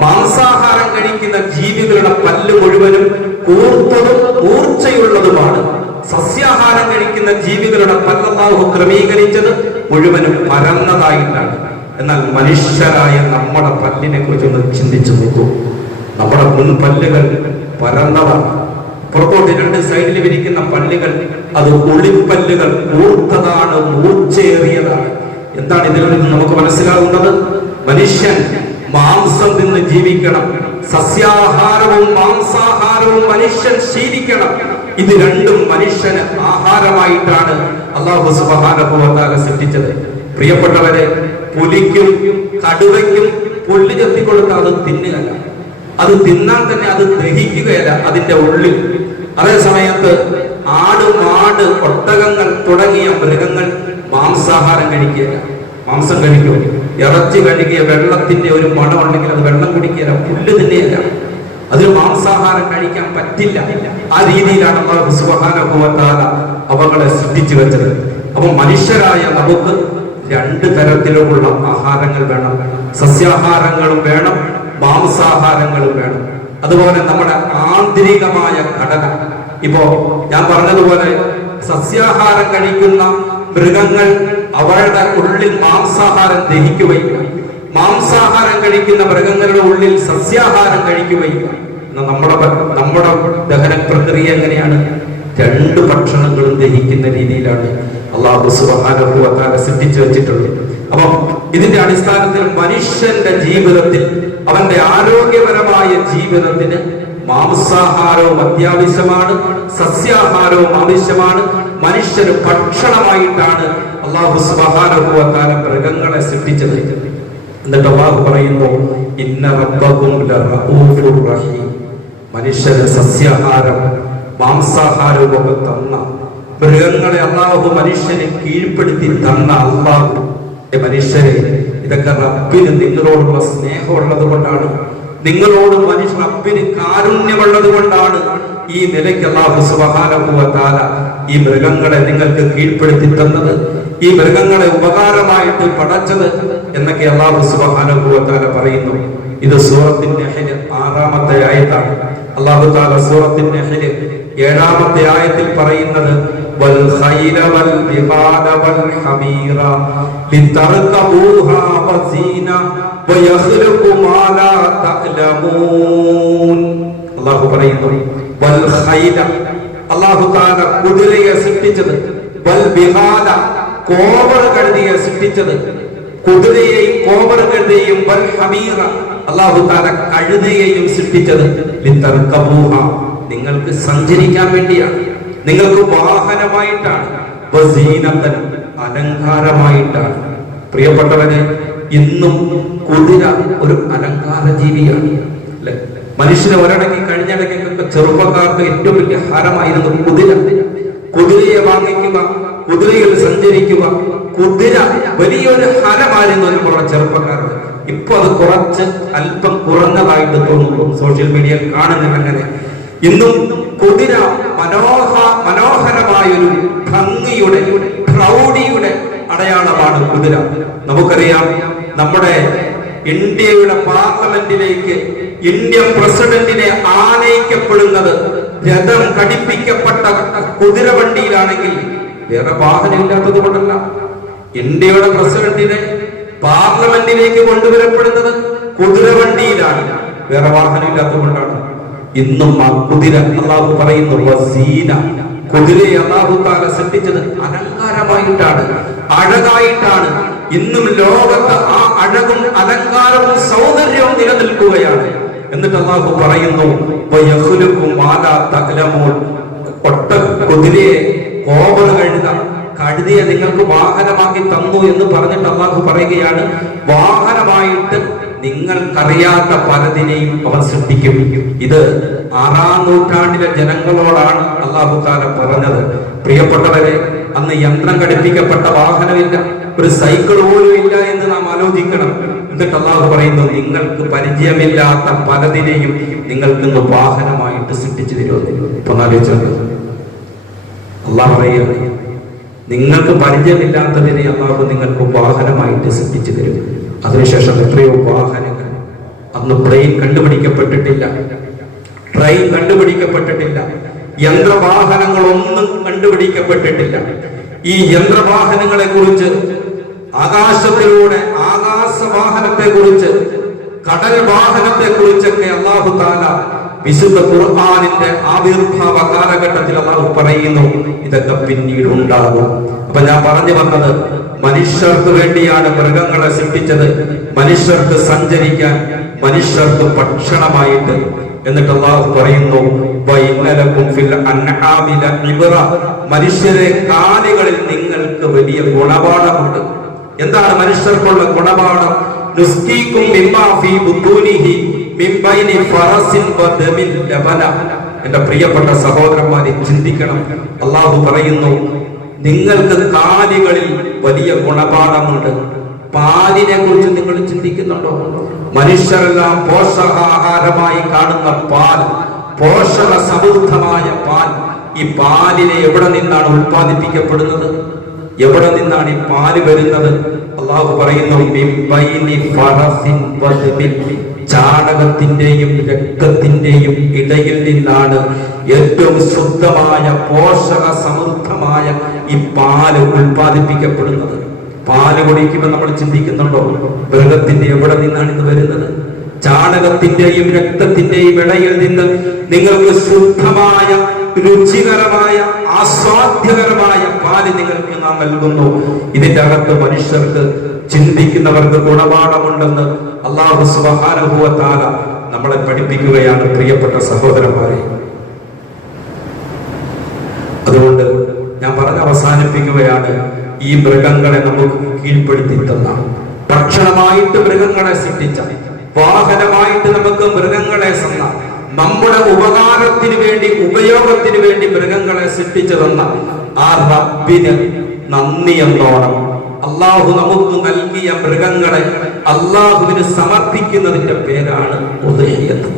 മാംസാഹാരം കഴിക്കുന്ന ജീവികളുടെ പല്ല് മുഴുവനും കൂർത്തതും മൂർച്ചയുള്ളതുമാണ്. സസ്യാഹാരം കഴിക്കുന്ന ജീവികളുടെ പല്ല് അല്ലാഹു ക്രമീകരിച്ചത് മുഴുവനും പരന്നതായിട്ടാണ്. എന്നാൽ മനുഷ്യരായ നമ്മുടെ പല്ലിനെ കുറിച്ചൊന്ന് ചിന്തിച്ചു നോക്കൂ. നമ്മുടെ മുൻപല്ലുകൾ പരന്നതാണ്, പുറത്തോട്ട് രണ്ട് സൈഡിൽ വിരിക്കുന്ന പല്ലുകൾ അത് ഉളിപ്പല്ലുകൾ, കൂർത്തതാണ്, മൂർച്ചയേറിയതാണ്. എന്താണ് ഇതിൽ നിന്ന് നമുക്ക് മനസ്സിലാകുന്നത്? മനുഷ്യൻ മാംസം തിന്ന് ജീവിക്കണം. സസ്യാഹാരവും മാംസാഹാരവും മനുഷ്യൻ ശീലിക്കണം. ഇത് രണ്ടും മനുഷ്യന് ആഹാരമായിട്ടാണ് അല്ലാഹു സുബ്ഹാനഹു വ തആല സൃഷ്ടിച്ചത്. പ്രിയപ്പെട്ടവരെ, പുലിക്കും കടുവയ്ക്കും പുല്ല് ചെത്തിക്കൊടുത്താൽ അത് തിന്നുകയല്ല, അത് തിന്നാൻ തന്നെ അത് ദഹിക്കുകയല്ല അതിന്റെ ഉള്ളിൽ. അതേ സമയത്ത് ആട്, മാട്, ഒട്ടകങ്ങൾ തുടങ്ങിയ മൃഗങ്ങൾ മാംസാഹാരം കഴിക്കുകയില്ല. മാംസം കഴിക്കും. ഇറച്ചി കഴുകിയ വെള്ളത്തിന്റെ ഒരു മണം ഉണ്ടെങ്കിൽ അത് വെള്ളം കുടിക്കുകയില്ല, പുല്ല് തിന്നുകയില്ല. അതിന് മാംസാഹാരം കഴിക്കാൻ പറ്റില്ല. ആ രീതിയിലാണ് അല്ലാഹു സുബ്ഹാനഹു വ തആല അവകളെ സൃഷ്ടിച്ചു വെച്ചത്. അപ്പൊ മനുഷ്യരായ നമുക്ക് രണ്ട് തരത്തിലുമുള്ള ആഹാരങ്ങൾ വേണം. സസ്യാഹാരങ്ങളും വേണം, മാംസാഹാരങ്ങളും വേണം. അതുപോലെ നമ്മുടെ ആന്തരികമായ ഘടന, ഇപ്പോ ഞാൻ പറഞ്ഞതുപോലെ സസ്യാഹാരം കഴിക്കുന്ന മൃഗങ്ങൾ അവരുടെ ഉള്ളിൽ മാംസാഹാരം ദഹിക്കുകയും മാംസാഹാരം കഴിക്കുന്ന മൃഗങ്ങളുടെ ഉള്ളിൽ സസ്യാഹാരം കഴിക്കുകയും. നമ്മുടെ ദഹന പ്രക്രിയ എങ്ങനെയാണ്? രണ്ട് ഭക്ഷണങ്ങളും ദഹിക്കുന്ന രീതിയിലാണ് അല്ലാഹു സുബ്ഹാനഹു വ തആല സൃഷ്ടിച്ചു വെച്ചിട്ടുള്ളത്. അപ്പം ഇതിന്റെ അടിസ്ഥാനത്തിൽ മനുഷ്യന്റെ ജീവിതത്തിൽ, അവന്റെ ആരോഗ്യപരമായ ജീവിതത്തിന് മാംസാഹാരവും അത്യാവശ്യമാണ്, സസ്യാഹാരവും ആവശ്യമാണ്. മനുഷ്യന് ഭക്ഷണമായിട്ടാണ് അല്ലാഹു സുബ്ഹാനഹു വ തആല മൃഗങ്ങളെ സൃഷ്ടിച്ചത്. എന്നിട്ട് അല്ലാഹു പറയുന്നു, ഇന്ന റബ്ബകും ലറഊഫുർ റഹീം. മനുഷ്യന് സസ്യാഹാരം മാംസാഹാരവും ഒക്കെ തന്ന മൃഗങ്ങളെ അല്ലാഹു മനുഷ്യനെ കീഴ്പ്പെടുത്തി തന്ന അല്ലാഹു, മനുഷ്യരെ, ഇതൊക്കെ റബ്ബിന് നിങ്ങളോടുള്ള സ്നേഹമുള്ളത് കൊണ്ടാണ്, നിങ്ങളോട് മനുഷ്യ റബ്ബിന് കാരുണ്യമുള്ളത് കൊണ്ടാണ് ഈ നിലയ്ക്ക് അല്ലാഹു സുബ്ഹാനഹു വ തആല ഈ മൃഗങ്ങളെ നിങ്ങൾക്ക് കീഴ്പ്പെടുത്തി തന്നത്, ഈ മൃഗങ്ങളെ ഉപകാരമായിട്ട് പടച്ചത് എന്നൊക്കെ അല്ലാഹു സുബ്ഹാനഹു വ തആല പറയുന്നു. ഇത് സൂറത്തുൻ നഹ്ൽ 6-ാമത്തെ ആയത്താണ്. അല്ലാഹു തആല സൂറത്തുൻ നഹ്ൽ 7-ാമത്തെ ആയത്തിൽ പറയുന്നത്, വൽ ഖൈല വൽ ബിഹാല വൽ ഹമീറ ലിതർകബൂഹാ വസീന വയഖ്ലുഖു മാ ലാ തഅലമൂൻ. അല്ലാഹു പറയുന്നു, വൽ ഖൈല, അല്ലാഹു തആല കുതിരയെ സൃഷ്ടിച്ചത്, വൽ ബിഹാല, കോവർ കഴുതയെ സൃഷ്ടിച്ചത്, കുതിരയെയും കോവർ കഴുതയെയും, വൽ ഹമീറ, അല്ലാഹു തആല കഴുതയെയും സൃഷ്ടിച്ചത്, ലിതർകബൂഹ, നിങ്ങൾക്ക് സഞ്ചരിക്കാൻ വേണ്ടിയാണ്, നിങ്ങൾക്ക് വാഹനമായിട്ടാണ്, വസീനത്തൻ, അലങ്കാരമായിട്ടാണ്. പ്രിയപ്പെട്ടവരെ, ഇന്നും കുതിര ഒരു അലങ്കാര ജീവിയാണ്, അല്ലെ? മനുഷ്യനെ ഒരിടയ്ക്ക് കഴിഞ്ഞിടയ്ക്കൊക്കെ ചെറുപ്പക്കാർക്ക് ഏറ്റവും വലിയ ഹരമായിരുന്നു കുതിര. കുതിരയെ വാങ്ങിക്കുക, കുതിരയിൽ സഞ്ചരിക്കുക, കുതിര വലിയൊരു ഹരമായിരുന്നു നമ്മുടെ ചെറുപ്പക്കാർക്ക്. ഇപ്പൊ അത് കുറച്ച് അല്പം കുറഞ്ഞതായിട്ട് തോന്നുന്നു, സോഷ്യൽ മീഡിയയിൽ കാണുന്നില്ല. അങ്ങനെ ഇന്നും കുതിര മനോഹരമായൊരു ഭംഗിയുടെ, പ്രൗഢിയുടെ അടയാളമാണ് കുതിര. നമുക്കറിയാം, നമ്മുടെ ഇന്ത്യയുടെ പാർലമെന്റിലേക്ക് ഇന്ത്യൻ പ്രസിഡന്റിനെ ആനയിക്കപ്പെടുന്നത് രഥം ഘടിപ്പിക്കപ്പെട്ട കുതിരവണ്ടിയിലാണെങ്കിൽ വേറെ വാഹനമില്ലാത്തത് കൊണ്ടല്ല. ഇന്ത്യയുടെ പ്രസിഡന്റിനെ പാർലമെന്റിലേക്ക് കൊണ്ടുവരപ്പെടുന്നത് കുതിരവണ്ടിയിലാണ്, വേറെ വാഹനമില്ലാത്തത് കൊണ്ടാണ്. ഇന്നും ആ കുതിര, അല്ലാഹു പറയുന്നു, വസീന, കുതിരയെ അല്ലാഹു തആല സൃഷ്ടിച്ചത് അലങ്കാരമായിട്ടാണ്, അഴകായിട്ടാണ്. ഇന്നും ലോകത്ത് ആ അഴകും അലങ്കാരവും സൗന്ദര്യവും നിലനിൽക്കുകയാണ്. എന്നിട്ട് അല്ലാഹു പറയുന്നു, വയഖ്ലുഖു മാ ലാ തഅലമൂൻ, കുതിരയെ, കോവർ കഴുത, കഴുതയെ നിങ്ങൾക്ക് വാഹനമാക്കി തന്നു എന്ന് പറഞ്ഞിട്ട് അല്ലാഹു പറയുകയാണ്, വാഹനമായിട്ട് നിങ്ങൾക്കറിയാത്ത പലതിനെയും അവൻ സൃഷ്ടിക്കും. ഇത് 6-ാം നൂറ്റാണ്ടിലെ ജനങ്ങളോടാണ് അല്ലാഹു തആല പറഞ്ഞത്. പ്രിയപ്പെട്ടവരെ, അന്ന് യന്ത്രം ഘടിപ്പിക്കപ്പെട്ട വാഹനമില്ല, ഒരു സൈക്കിൾ പോലും ഇല്ല എന്ന് നാം ആലോചിക്കണം. എന്നിട്ട് അല്ലാഹു പറയുന്നു, നിങ്ങൾക്ക് പരിചയമില്ലാത്ത പലതിനെയും നിങ്ങൾക്ക് വാഹനമായിട്ട് സൃഷ്ടിച്ചു തരുമെന്ന്. ഇപ്പൊ ആലോചിച്ചത്, അല്ലാഹു പറയുക, നിങ്ങൾക്ക് പരിചയമില്ലാത്തതിനെ അല്ലാഹു നിങ്ങൾക്ക് വാഹനമായിട്ട് സൃഷ്ടിച്ചു തരും. അതിനുശേഷം എത്രയോ വാഹനങ്ങൾ, അന്ന് പ്ലെയിൻ കണ്ടുപിടിക്കപ്പെട്ടിട്ടില്ല, ട്രെയിൻ കണ്ടുപിടിക്കപ്പെട്ടിട്ടില്ല, യന്ത്രവാഹനങ്ങളൊന്നും കണ്ടുപിടിക്കപ്പെട്ടിട്ടില്ല. ഈ യന്ത്രവാഹനങ്ങളെ കുറിച്ച്, ആകാശത്തിലൂടെ ആകാശവാഹനത്തെ കുറിച്ച്, കടൽ വാഹനത്തെ കുറിച്ചൊക്കെ അല്ലാഹു തആല വിശുദ്ധ ഖുർആനിന്റെ ആവിർഭാവ കാലഘട്ടത്തിൽ അള്ളാഹു പറയുന്നു ഇതൊക്കെ പിന്നീട് ഉണ്ടാകും. അപ്പൊ ഞാൻ പറഞ്ഞു വന്നത്, മനുഷ്യർക്ക് വേണ്ടിയാണ് മൃഗങ്ങളെ സൃഷ്ടിച്ചത്, മനുഷ്യർക്ക് സഞ്ചരിക്കാൻ, മനുഷ്യർക്ക് ഭക്ഷണമായിട്ട്. എന്നിട്ട് അള്ളാഹു പറയുന്നു മനുഷ്യരെ കാലികളിൽ നിങ്ങൾക്ക് വലിയ ഗുണപാഠമുണ്ട്. എന്താണ് മനുഷ്യർക്കുള്ള ഗുണപാഠം? എന്റെ പ്രിയപ്പെട്ട സഹോദരന്മാരെ, ചിന്തിക്കണം. അള്ളാഹു പറയുന്നു നിങ്ങൾക്ക് കാലികളിൽ വലിയ ഗുണപാഠമുണ്ട്. പാലിനെ കുറിച്ച് നിങ്ങൾ ചിന്തിക്കുന്നുണ്ടോ? മനുഷ്യരെല്ലാം പോഷകാഹാരമായി കാണുന്ന പാൽ, പോഷക സമൃദ്ധമായ പാൽ, ഈ പാലിനെ എവിടെ നിന്നാണ് ഉൽപ്പാദിപ്പിക്കപ്പെടുന്നത്? എവിടെ നിന്നാണ് ഈ പാല് വരുന്നത്? അള്ളാഹു പറയുന്നു ചാണകത്തിന്റെയും രക്തത്തിന്റെയും ഇടയിൽ നിന്നാണ് ഏറ്റവും ശുദ്ധമായ പോഷക സമൃദ്ധമായ ഈ പാല് ഉൽപ്പാദിപ്പിക്കപ്പെടുന്നത്. പാല് കുടിക്കുമ്പോൾ നമ്മൾ ചിന്തിക്കുന്നുണ്ടോ മൃഗത്തിന്റെ എവിടെ നിന്നാണ് ഇത് വരുന്നത്? ചാണകത്തിന്റെയും രക്തത്തിന്റെയും ഇടയിൽ നിന്ന് നിങ്ങൾക്ക് ശുദ്ധമായ, രുചികരമായ, ആസ്വാദ്യകരമായ പാല് നിങ്ങൾക്ക് നാം നൽകുന്നു. ഇതിന്റെ അകത്ത് മനുഷ്യർക്ക്, ചിന്തിക്കുന്നവർക്ക് ഗുണപാഠമുണ്ടെന്ന് അല്ലാഹു സുബ്ഹാനഹു വ തആല നമ്മളെ പഠിപ്പിക്കുകയാണ്. പ്രിയപ്പെട്ട സഹോദരന്മാരെ, അതുകൊണ്ട് ഞാൻ പറഞ്ഞ് അവസാനിപ്പിക്കുകയാണ്. ഈ മൃഗങ്ങളെ നമുക്ക് കീഴ്പ്പെടുത്തി തന്ന, ഭക്ഷണമായിട്ട് മൃഗങ്ങളെ സൃഷ്ടിച്ച, വാഹനമായിട്ട് നമുക്ക് മൃഗങ്ങളെ തന്ന, നമ്മുടെ ഉപകാരത്തിന് വേണ്ടി, ഉപയോഗത്തിന് വേണ്ടി മൃഗങ്ങളെ സൃഷ്ടിച്ചു തന്ന ആ റബ്ബിന് നന്ദി എന്നോണം അള്ളാഹു നമുക്ക് നൽകിയ മൃഗങ്ങളെ അള്ളാഹുവിന് സമർപ്പിക്കുന്നതിന്റെ പേരാണ് ഉദ്ഹിയ്യത്ത്.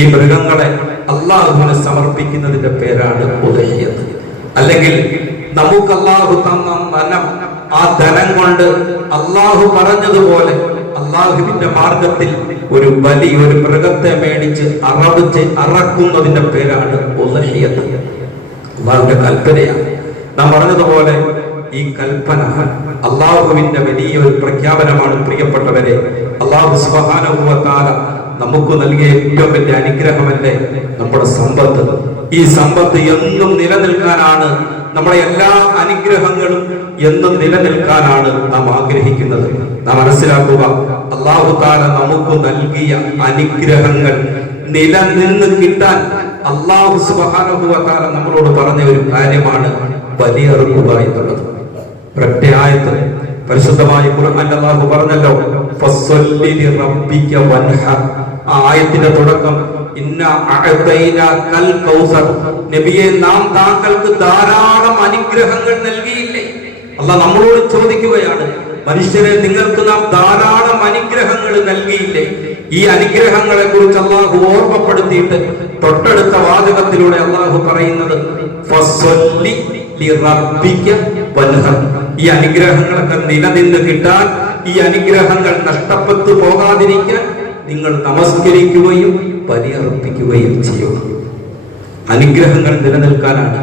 ഈ മൃഗങ്ങളെ അള്ളാഹുവിന് സമർപ്പിക്കുന്നതിന്റെ പേരാണ് ഉദ്ഹിയ്യത്ത്. അല്ലെങ്കിൽ നമുക്ക് അള്ളാഹു തന്ന ധനം, ആ ധനം കൊണ്ട് അള്ളാഹു പറഞ്ഞതുപോലെ അള്ളാഹുവിന്റെ മാർഗത്തിൽ ഒരു വലിയൊരു മൃഗത്തെ മേടിച്ച് അറക്കുന്നതിന്റെ പേരാണ് ഉദ്ഹിയ്യത്ത്. അള്ളാഹുവിന്റെ കൽപ്പനയാണ്. നാം പറഞ്ഞതുപോലെ ഈ കൽപ്പന അള്ളാഹുവിന്റെ വലിയൊരു പ്രഖ്യാപനമാണ്. പ്രിയപ്പെട്ടവരെ, അള്ളാഹു സുബ്ഹാനഹു വ തആല നമുക്ക് നൽകിയ ഏറ്റവും വലിയ അനുഗ്രഹമല്ലേ നമ്മുടെ സമ്പത്ത്. ഈ സമ്പത്ത് എന്നും നിലനിൽക്കാനാണ്, നമ്മുടെ എല്ലാ അനുഗ്രഹങ്ങളും എന്നും നിലനിൽക്കാനാണ് നാം ആഗ്രഹിക്കുന്നത്. നാം മനസ്സിലാക്കുക, അല്ലാഹു തആല നമുക്ക് നൽകിയ അനുഗ്രഹങ്ങൾ നിലനിന്ന് കിട്ടാൻ അല്ലാഹു സുബ്ഹാനഹു വ തആല നമ്മളോട് പറഞ്ഞ ഒരു കാര്യമാണ് ബലിയറുക്കുക എന്നുള്ളത്. ഒരൊറ്റ ആയത്ത് പരിശുദ്ധമായ ഖുർആനിൽ അല്ലാഹു പറഞ്ഞല്ലോ, ഫസ്സല്ലി ലിറബ്ബിക വൻഹർ. ആ ആയത്തിന്റെ തുടക്കം ഇന്നാ അഅതൈനാകൽ കൗസർ. നബിയെ, നാം താങ്കൾക്ക് ധാരാളം അനുഗ്രഹങ്ങൾ നൽകിയില്ലേ? അല്ലാഹ് നമ്മളോട് ചോദിക്കുകയാണ്, മനുഷ്യരെ, നിങ്ങൾക്ക് നാം ധാരാളം അനുഗ്രഹങ്ങൾ നൽകിയില്ലേ? ഈ അനുഗ്രഹങ്ങളെ കുറിച്ച് അല്ലാഹു ഓർമ്മപ്പെടുത്തിയിട്ട് തൊട്ടടുത്ത വാചകത്തിലൂടെ അല്ലാഹു പറയുന്നത് ഫസ്സല്ലി ലിറബ്ബിക വൻഹർ. ഈ അനുഗ്രഹങ്ങളൊക്കെ നിലനിന്ന് കിട്ടാൻ, ഈ അനുഗ്രഹങ്ങൾ നഷ്ടപ്പെട്ടു പോകാതിരിക്കാൻ നിങ്ങൾ നമസ്കരിക്കുകയും ബലിയർപ്പിക്കുകയും ചെയ്യുക. അനുഗ്രഹങ്ങൾ നിലനിൽക്കാനാണ്.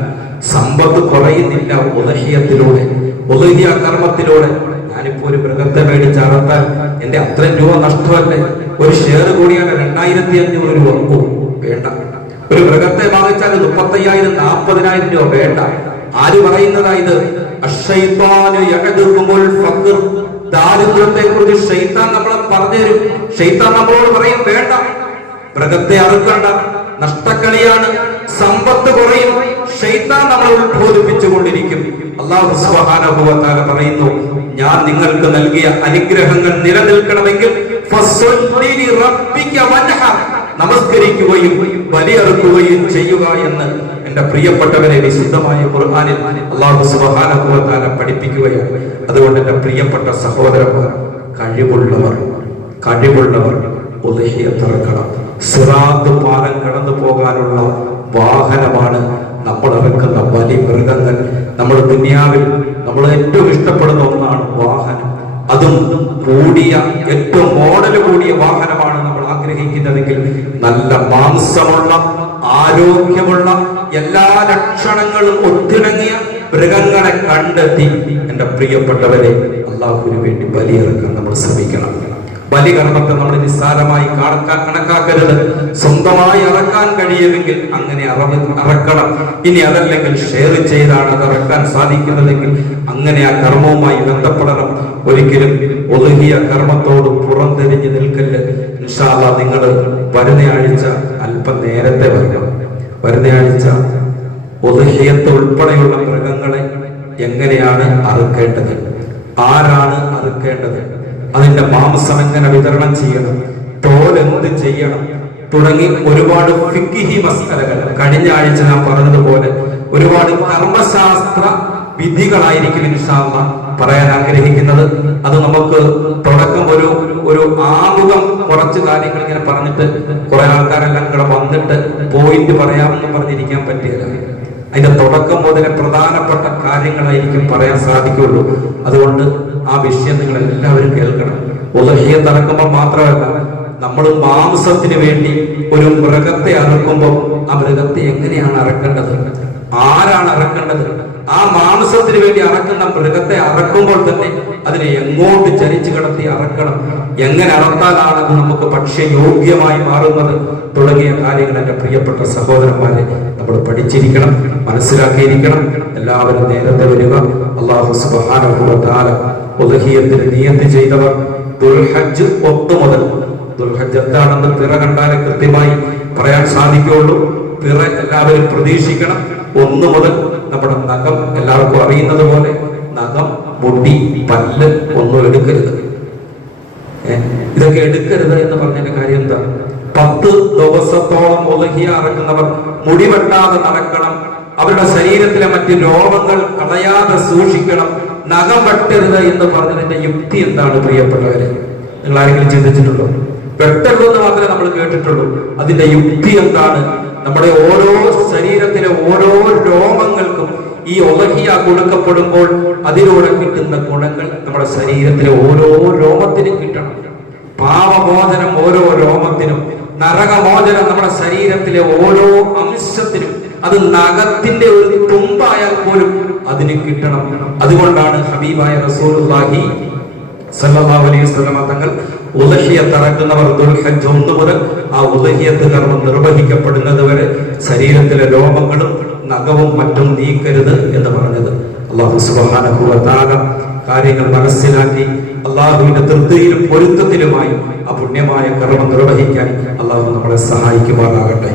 സമ്പത്ത് കുറയുന്നില്ല ഉദ്ഹിയ്യത്തിലൂടെ, ഉദ്ഹിയ്യ കർമ്മത്തിലൂടെ. ഞാനിപ്പോ ഒരു മൃഗത്തെ മേടിച്ച് അറത്താൽ എന്റെ അത്രയും രൂപ നഷ്ടമല്ലേ? ഒരു ഷെയർ കൂടിയാണ് 2500 രൂപ. വേണ്ട. ഒരു മൃഗത്തെ വാങ്ങിച്ചാൽ 35,000 40,000 രൂപ വേണ്ട. ആര് പറയുന്നതായത്? ദാരിദ്ര്യത്തെ കുറിച്ച് ശൈത്താൻ നമ്മളെ പറഞ്ഞുതരും. ശൈത്താൻ നമ്മളോട് പറയും, വേണ്ട, മൃഗത്തെ അറുക്കണ്ട, നഷ്ടക്കളിയാണ്, സമ്പത്ത് കുറയും. ശൈത്താൻ നമ്മളെ ഉത്ബോധിപ്പിച്ചുകൊണ്ടിരിക്കും. അല്ലാഹു സുബ്ഹാനഹു വ തആല പറയുന്നു, ഞാൻ നിങ്ങൾക്ക് നൽകിയ അനുഗ്രഹങ്ങൾ നിലനിൽക്കണമെങ്കിൽ ഫസ്സല്ലി ലിറബ്ബിക വൻഹർ, നമസ്കരിക്കുകയും ബലിയറുക്കുകയും ചെയ്യുക എന്ന് എന്റെ പ്രിയപ്പെട്ടവരെ വിശുദ്ധമായ ഖുർആനിൽ അല്ലാഹു സുബ്ഹാനഹു വ തആല പഠിപ്പിക്കുകയാണ്. അതുകൊണ്ട് എന്റെ പ്രിയപ്പെട്ട സഹോദരന്മാർ, കഴിവുള്ളവർ ഉദ്ഹിയ്യത്ത് ഇറക്കണം. സിറാത്ത് പാലം കടന്നു പോകാനുള്ള വാഹനമാണ് നമ്മൾ ഇറക്കുന്ന ബലി മൃഗങ്ങൾ. നമ്മൾ ദുനിയാവിൽ നമ്മൾ ഏറ്റവും ഇഷ്ടപ്പെടുന്ന ഒന്നാണ് വാഹനം. അതും കൂടിയ, ഏറ്റവും മോഡൽ കൂടിയ വാഹനമാണ് നമ്മൾ ആഗ്രഹിക്കുന്നതെങ്കിൽ നല്ല മാംസമുള്ള, ആരോഗ്യമുള്ള, എല്ലാ ലക്ഷണങ്ങളും ഒത്തിണങ്ങിയ മൃഗങ്ങളെ കണ്ടെത്തി എന്റെ പ്രിയപ്പെട്ടവരെ അല്ലാഹുവിന് വേണ്ടി ബലിയിറക്കാൻ നമ്മൾ ശ്രമിക്കണം. ബലികർമ്മത്തെ നമ്മൾ നിസ്സാരമായി കണക്കാക്കരുത്. സ്വന്തമായി അറക്കാൻ കഴിയുമെങ്കിൽ അങ്ങനെ അറക്കണം. ഇനി അതല്ലെങ്കിൽ ഷെയർ ചെയ്താണ് അത് അറക്കാൻ സാധിക്കുന്നതെങ്കിൽ അങ്ങനെ ആ കർമ്മവുമായി ബന്ധപ്പെടണം. ഒരിക്കലും ഒതുങ്ങിയ കർമ്മത്തോട് പുറംതിരിഞ്ഞ് നിൽക്കല്. ഇൻഷാ അല്ലാഹ് നിങ്ങൾ വരുന്ന ആഴ്ച അല്പം നേരത്തെ വരണം. വരുന്ന ആഴ്ച ഉദ്ഹിയത്ത് ഉൾപ്പെടെയുള്ള മൃഗങ്ങളെ എങ്ങനെയാണ് അറുക്കേണ്ടത്, ആരാണ് അറുക്കേണ്ടത്, അതിന്റെ മാംസം എങ്ങനെ വിതരണം ചെയ്യണം, തോലെന്ത് ചെയ്യണം തുടങ്ങി ഒരുപാട് ഫിഖ്ഹി മസ്അലകൾ കഴിഞ്ഞ ആഴ്ച ഞാൻ പറഞ്ഞതുപോലെ ഒരുപാട് കർമ്മശാസ്ത്ര വിധികളായിരിക്കും ഇൻഷാ അല്ലാഹ് പറയാൻ ആഗ്രഹിക്കുന്നത്. അത് നമുക്ക് തുടക്കം ഒരു ആമുഖം കുറച്ച് കാര്യങ്ങൾ ഇങ്ങനെ പറഞ്ഞിട്ട് കുറെ ആൾക്കാരെല്ലാം കൂടെ വന്നിട്ട് പോയിന്റ് പറയാമെന്ന് പറഞ്ഞിരിക്കാൻ പറ്റില്ല. അതിന്റെ തുടക്കം മുതലേ പ്രധാനപ്പെട്ട കാര്യങ്ങളായിരിക്കും പറയാൻ സാധിക്കുള്ളൂ. അതുകൊണ്ട് ആ വിഷയം നിങ്ങൾ എല്ലാവരും കേൾക്കണം. ഉദ്ഹിയ്യത്ത് അറക്കുമ്പോൾ മാത്രമല്ല, നമ്മൾ മാംസത്തിന് വേണ്ടി ഒരു മൃഗത്തെ അറക്കുമ്പോൾ ആ മൃഗത്തെ എങ്ങനെയാണ് അറക്കേണ്ടത്, ആരാണ് അറക്കേണ്ടത്, ആ മാംസത്തിന് വേണ്ടി അറക്കുന്ന മൃഗത്തെ അറക്കുമ്പോൾ തന്നെ അതിനെ എങ്ങോട്ട് ചരിച്ചു കിടത്തി അറക്കണം, എങ്ങനെ അറത്താലാണ് അത് നമുക്ക് ഭക്ഷ്യയോഗ്യമായി മാറുന്നത് തുടങ്ങിയ കാര്യങ്ങൾ എന്റെ പ്രിയപ്പെട്ട സഹോദരന്മാരെ നമ്മൾ പഠിച്ചിരിക്കണം, മനസ്സിലാക്കിയിരിക്കണം. എല്ലാവരും നേരത്തെ വരിക. അല്ലാഹു സുബ്ഹാനഹു വ തആല ഉദ്ഹിയ്യത്തിന് നിയത്ത് ചെയ്തവർ ദുൽഹജ്ജ് 1 മുതൽ, ദുൽഹജ്ജ് എന്താണെന്ന് പിറ കണ്ടാലേ കൃത്യമായി പറയാൻ സാധിക്കുകയുള്ളൂ. പിറ എല്ലാവരും പ്രതീക്ഷിക്കണം. 1 മുതൽ നമ്മുടെ നഖം എല്ലാവർക്കും അറിയുന്നത് പോലെ നഖം, മുടി, പല്ല് ഒന്നും എടുക്കരുത്. ഇതൊക്കെ എടുക്കരുത് എന്ന് പറഞ്ഞതിന്റെ കാര്യം എന്താ? 10 ദിവസത്തോളം ഉദ്ഹിയ അറക്കുന്നവർ മുടി വെട്ടാതെ നടക്കണം, അവരുടെ ശരീരത്തിലെ മറ്റ് രോഗങ്ങൾ കളയാതെ സൂക്ഷിക്കണം, നഖം വെട്ടരുത് എന്ന് പറഞ്ഞതിന്റെ യുക്തി എന്താണ് പ്രിയപ്പെട്ടവരെ? നിങ്ങൾ ആരെങ്കിലും ചിന്തിച്ചിട്ടുണ്ടോ? വെട്ടരുതെന്ന് മാത്രമേ നമ്മൾ കേട്ടിട്ടുള്ളൂ. അതിന്റെ യുക്തി എന്താണ്? നമ്മുടെ ഓരോ ശരീരത്തിലെ ഓരോ രോമങ്ങൾക്കും ഈ ഉദ്ഹിയ കൊടുക്കപ്പെടുമ്പോൾ അതിലൂടെ കിട്ടുന്ന ഗുണങ്ങൾ നമ്മുടെ ശരീരത്തിലെ ഓരോ രോമത്തിനും കിട്ടണം. പാപമോചനം ഓരോ രോമത്തിനും, നരകമോചനം നമ്മുടെ ശരീരത്തിലെ ഓരോ അംശത്തിനും, അത് നഖത്തിന്റെ ഒരു തുമ്പായാൽ പോലും അതിന് കിട്ടണം. അതുകൊണ്ടാണ് ഹബീബായ റസൂലുള്ളാഹി സല്ലല്ലാഹു അലൈഹി വസല്ലം തങ്ങൾ ഉദ്ഹിയ്യത്ത് അറക്കുന്നവർ ദുൽഹജ്ജ് 1 മുതൽ ആ ഉദ്ഹിയ്യത്ത് കർമ്മം നിർവഹിക്കപ്പെടുന്നത് വരെ ശരീരത്തിലെ രോമങ്ങളും നഖവും മറ്റും നീക്കരുത് എന്ന് പറഞ്ഞത്. അല്ലാഹു സുബ്ഹാനഹു വ തആല കാര്യങ്ങൾ മനസ്സിലാക്കി അല്ലാഹുവിന്റെ തൃപ്തിയിലും പൊരുത്തത്തിലുമായി ആ പുണ്യമായ കർമ്മം നിർവഹിക്കാൻ അല്ലാഹു നമ്മളെ സഹായിക്കുമാറാകട്ടെ.